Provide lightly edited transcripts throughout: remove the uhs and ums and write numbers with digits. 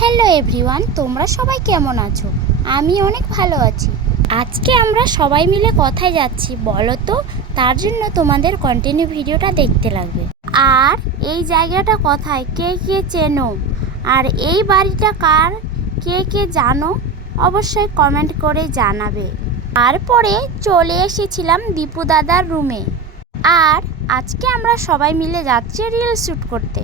Hello everyone, তোমরা সবাই কেমন আছো? আমি অনেক ভালো আছি। আজকে আমরা সবাই মিলে কোথায় যাচ্ছি বলো তো? তার জন্য তোমাদের কন্টিনিউ ভিডিওটা দেখতে লাগবে। আর এই জায়গাটা কোথায়, কে কে চেনো, আর এই বাড়িটা কার, কে কে জানো, অবশ্যই কমেন্ট করে জানাবে। তারপরে চলে এসেছিলাম দীপু দাদার রুমে। আর আজকে আমরা সবাই মিলে যাচ্ছি রিল শ্যুট করতে।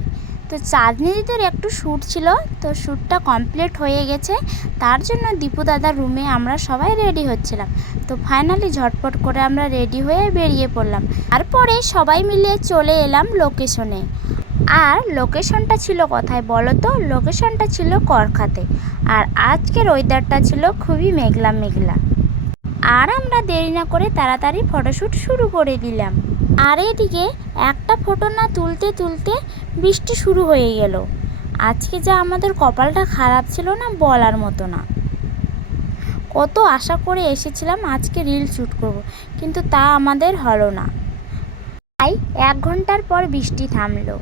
তো চাঁদনি দিদির একটু শ্যুট ছিল, তো শ্যুটটা কমপ্লিট হয়ে গেছে, তার জন্য দীপু দাদার রুমে আমরা সবাই রেডি হচ্ছিলাম। তো ফাইনালি ঝটপট করে আমরা রেডি হয়ে বেরিয়ে পড়লাম। তারপরে সবাই মিলে চলে এলাম লোকেশনে। আর লোকেশনটা ছিল কোথায় বলো তো? লোকেশনটা ছিল করখাতে। আর আজকের ওয়েদারটা ছিল খুবই মেঘলা মেঘলা। আর আমরা দেরি না করে তাড়াতাড়ি ফটোশ্যুট শুরু করে দিলাম। আর এদিকে একটা ফটো না তুলতে তুলতে বৃষ্টি শুরু হয়ে গেল। আজকে যা আমাদের কপালটা খারাপ ছিল না, বলার মতো না। কত আশা করে এসেছিলাম আজকে রিল শ্যুট করব, কিন্তু তা আমাদের হলো না। তাই 1 ঘন্টার পর বৃষ্টি থামলো।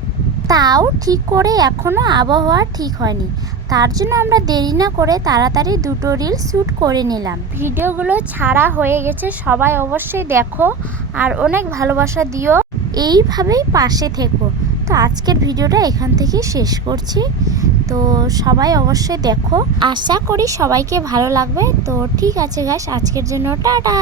তাও ঠিক করে এখনও আবহাওয়া ঠিক হয়নি, তার জন্য আমরা দেরি না করে তাড়াতাড়ি দুটো রিল শ্যুট করে নিলাম। ভিডিওগুলো ছাড়া হয়ে গেছে, সবাই অবশ্যই দেখো আর অনেক ভালোবাসা দিও, এইভাবেই পাশে থেকো। তো আজকের ভিডিওটা এখান থেকে শেষ করছি। তো সবাই অবশ্যই দেখো, আশা করি সবাইকে ভালো লাগবে। তো ঠিক আছে গাইস, আজকের জন্য টাটা।